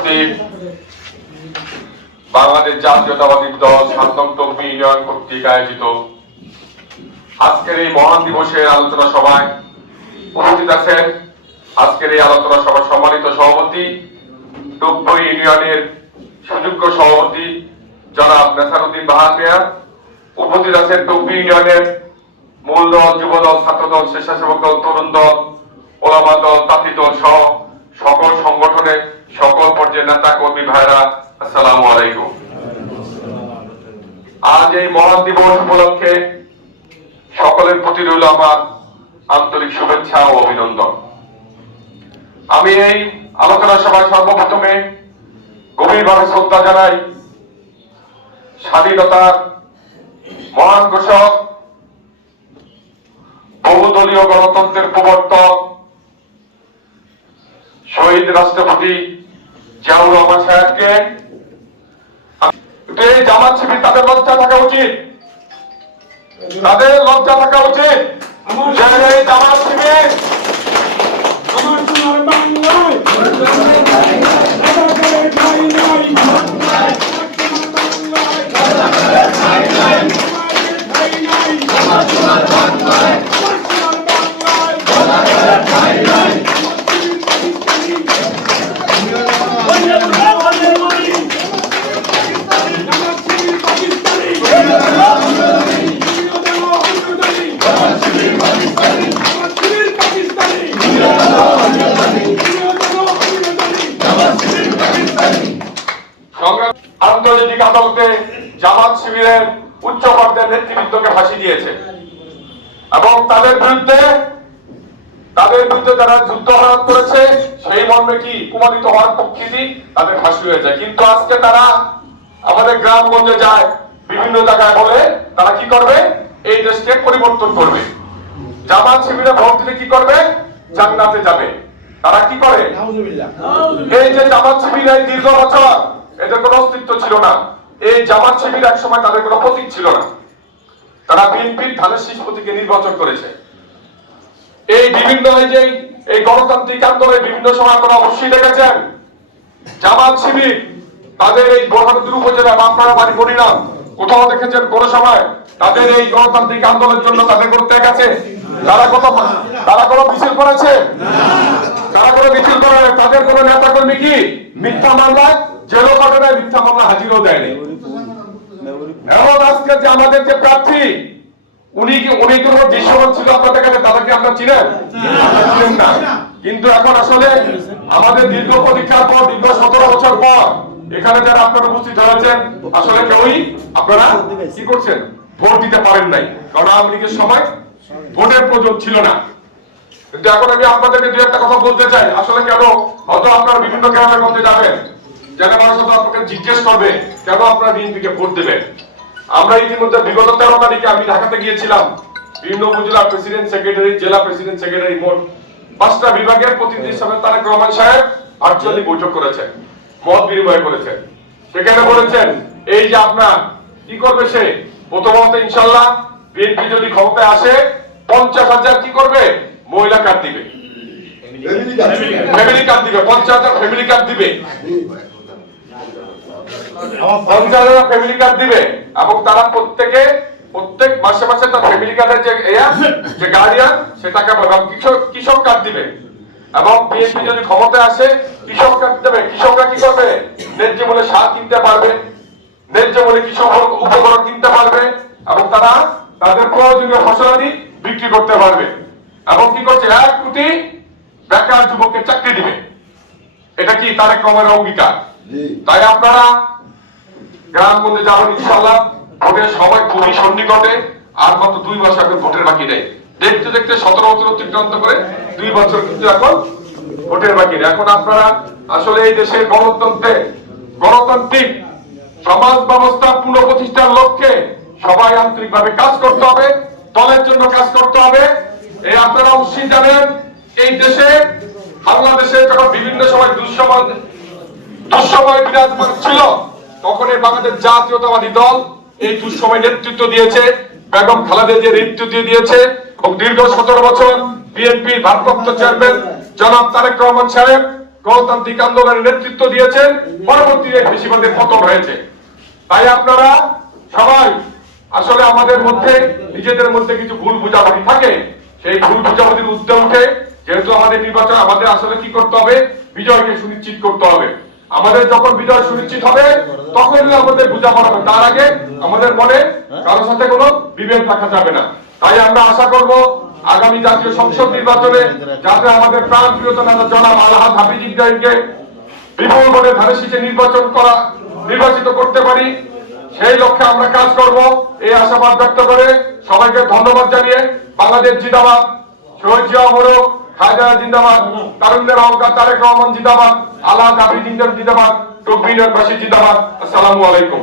উপস্থিত বাংলাদেশ জাতীয়তাবাদী দল শান্তমী ইউনিয়ন কর্তৃক আয়োজিত আজকের এই মহান দিবসের আলোচনা সভায় উপস্থিত আছেন আজকের এই আলোচনা সভার সম্মানিত সভাপতি টুব্য ইউনিয়নের সুযোগ্য সভাপতি জনাব নেসারুদ্দিন বাহার মিয়া। উপস্থিত আছেন টুব্বি ইউনিয়নের মূল দল, যুব দল, ছাত্র দল, স্বেচ্ছাসেবক দল, তরুণ দল, ওলামা দল, তাঁতি দল সহ সকল সংগঠনের সকল পর্যায়ের নেতা কর্মী ভাইরা আসসালামু আলাইকুম। আজ এই মহান দিবস উপলক্ষে সকলের প্রতি রইল আমার আন্তরিক শুভেচ্ছা ও অভিনন্দন। আমি এই আলোচনা সভায় সর্বপ্রথমে গভীরভাবে শ্রদ্ধা জানাই স্বাধীনতার মহান ঘোষক, বহুদলীয় গণতন্ত্রের প্রবর্তক, শহীদ রাষ্ট্রপতি জিয়াউর রহমান সাহেবকে জামাত শিবির তাদের লজ্জা থাকা উচিত। তাদের লজ্জা থাকা উচিত। জামাত শিবির আমার সোনার বাংলায় জামাত শিবিরের উচ্চ পর্যায়ের নেতৃবৃন্দকে ফাঁসি দিয়েছে। এবং তাদের বিরুদ্ধে তাদের বিরুদ্ধে যারা যুদ্ধ অপরাধ করেছে সেই মর্মে কি কুমারিত হওয়ার পক্ষিতি তাদের ফাঁসি হয়েছে। কিন্তু আজকে তারা আমাদের গ্রামগঞ্জে যায় বিভিন্ন জায়গায় বলে তারা কি করবে? এই দেশকে পরিবর্তন করবে। জামাত শিবিরে ভোট দিলে কি করবে? জান্নাতে যাবে। তারা কি করে? এই যে জামাত শিবির দীর্ঘ বছর এদের কোনো অস্তিত্ব ছিল না। এই জামাত শিবির এক সময় তাদের কোনো প্রতীক ছিল না। তারা বিএনপির ধানের শীষ প্রতীকে নির্বাচন করেছে। এই বিভিন্ন এই যে এই গণতান্ত্রিক আন্দোলনে বিভিন্ন সময় আপনারা অবশ্যই দেখেছেন জামাত শিবির তাদের এই বোরহানুদ্দিন উপজেলা আপনারা বাড়ি পরিণাম কোথাও দেখেছেন কোন সময় তাদের এই গণতান্ত্রিক আন্দোলনের জন্য তাদের কোনো ত্যাগ আছে? তারা কত তারা কোনো মিছিল করেছে? তারা কোনো মিছিল করে। তাদের কোনো নেতা কর্মী কি মিথ্যা মামলায় জেলও করে নাই মিথ্যা মামলা হাজিরও দেয়নি এমন আজকে যে আমাদের যে প্রার্থী উনি কি উনি দৃশ্যমান ছিল আপনাদের কাছে? তাদেরকে আমরা চিনেন? চিনেন না। কিন্তু এখন আসলে আমাদের দীর্ঘ পর, দীর্ঘ সতেরো বছর পর এখানে যারা আপনারা উপস্থিত হয়েছেন, আসলে কেউই আপনারা কি করছেন? ভোট দিতে পারেন নাই। কারণ আওয়ামী লীগের সময় ভোটের প্রয়োজন ছিল না। কিন্তু এখন আমি আপনাদেরকে দু একটা কথা বলতে চাই। আসলে কেন? হয়তো আপনারা বিভিন্ন গ্রামে গঞ্জে যাবেন। যারা মানুষ হয়তো আপনাকে জিজ্ঞেস করবে, কেন আপনারা বিএনপিকে ভোট দেবেন? আমরা ইতিমধ্যে বিগত তেরো তারিখে আমি ঢাকাতে গিয়েছিলাম। বিভিন্ন উপজেলা প্রেসিডেন্ট সেক্রেটারি জেলা প্রেসিডেন্ট সেক্রেটারি মোট পাঁচটা বিভাগের প্রতিনিধির সঙ্গে তারেক রহমান সাহেব ভার্চুয়ালি বৈঠক করেছেন মত বিনিময় করেছেন। সেখানে বলেছেন এই যে আপনার কি করবে সে? প্রথমত ইনশাল্লাহ বিএনপি যদি ক্ষমতায় আসে পঞ্চাশ হাজার কি করবে? মহিলা কার্ড দিবে। ফ্যামিলি কার্ড দিবে। পঞ্চাশ হাজার ফ্যামিলি কার্ড দিবে। পঞ্চাশ ফ্যামিলি কার্ড দিবে। এবং তারা প্রত্যেকে প্রত্যেক মাসে মাসে তার ফ্যামিলি কার্ডের যে যে গার্ডিয়ান সে টাকা পাবে। এবং কৃষক কৃষক কার্ড দিবে। এবং বিএনপি যদি ক্ষমতায় আসে কৃষক কার্ড দেবে। কৃষকরা কি করবে? ন্যায্য মূল্যে সার কিনতে পারবে। ন্যায্য মূল্যে কৃষক উপকরণ কিনতে পারবে। এবং তারা তাদের প্রয়োজনীয় ফসলাদি বিক্রি করতে পারবে। এবং কি করছে? এক কোটি বেকার যুবককে চাকরি দিবে। এটা কি তারেক রহমানের অঙ্গীকার? তাই আপনারা গ্রামগঞ্জে যাবেন ইনশাল্লাহ ভোটের সময় খুবই সন্নিকটে, আর মাত্র দুই মাস এখন ভোটের বাকি নেই। দেখতে দেখতে সতেরো বছর অতিক্রান্ত করে দুই বছর কিন্তু এখন ভোটের বাকি নেই। এখন আপনারা আসলে এই দেশের গণতন্ত্রে গণতান্ত্রিক সমাজ ব্যবস্থা পুনঃপ্রতিষ্ঠার লক্ষ্যে সবাই আন্তরিকভাবে কাজ করতে হবে, দলের জন্য কাজ করতে হবে। এই আপনারা অবশ্যই জানেন, এই দেশে, বাংলাদেশে যখন বিভিন্ন সময় দুঃসময় দুঃসময় বিরাজমান ছিল তখন এই বাংলাদেশ জাতীয়তাবাদী দল এই দুঃসময় নেতৃত্ব দিয়েছে, বেগম খালেদা জিয়া নেতৃত্ব দিয়ে দিয়েছে এবং দীর্ঘ সতেরো বছর বিএনপি ভারপ্রাপ্ত চেয়ারম্যান জনাব তারেক রহমান সাহেব গণতান্ত্রিক আন্দোলনের নেতৃত্ব দিয়েছেন। পরবর্তীতে বেশিরভাগের পতন হয়েছে। তাই আপনারা সবাই, আসলে আমাদের মধ্যে, নিজেদের মধ্যে কিছু ভুল বুঝাবুঝি থাকে। সেই ভুল বুঝাবুঝির উদ্যোগ যেহেতু আমাদের নির্বাচন, আমাদের আসলে কি করতে হবে? বিজয়কে সুনিশ্চিত করতে হবে। আমাদের যখন বিজয় সুনিশ্চিত হবে, তখনই আমাদের বোঝাপড়া হবে তার আগে আমাদের মনে কারোর সাথে কোনো বিভেদ রাখা যাবে না। তাই আমরা আশা করব, আগামী জাতীয় সংসদ নির্বাচনে যাতে আমাদের প্রাণ প্রিয়তা নেতা জনাব আলহাজ হাফিজ ইব্রাহিমকে বিপুল ভোটে ধানের শীষে নির্বাচন করা, নির্বাচিত করতে পারি। সেই লক্ষ্যে আমরা কাজ করব। এই আশাবাদ ব্যক্ত করে সবাইকে ধন্যবাদ জানিয়ে বাংলাদেশ জিন্দাবাদ। শহীদ জিয়া মোরক। খাজা জিন্দাবাদ তারুণ্যের অহংকার তারেক রহমান জিন্দাবাদ আল্লাহ কাবির জিন্দাবাদ টকবিনাথবাসী জিন্দাবাদ। আসসালামু আলাইকুম।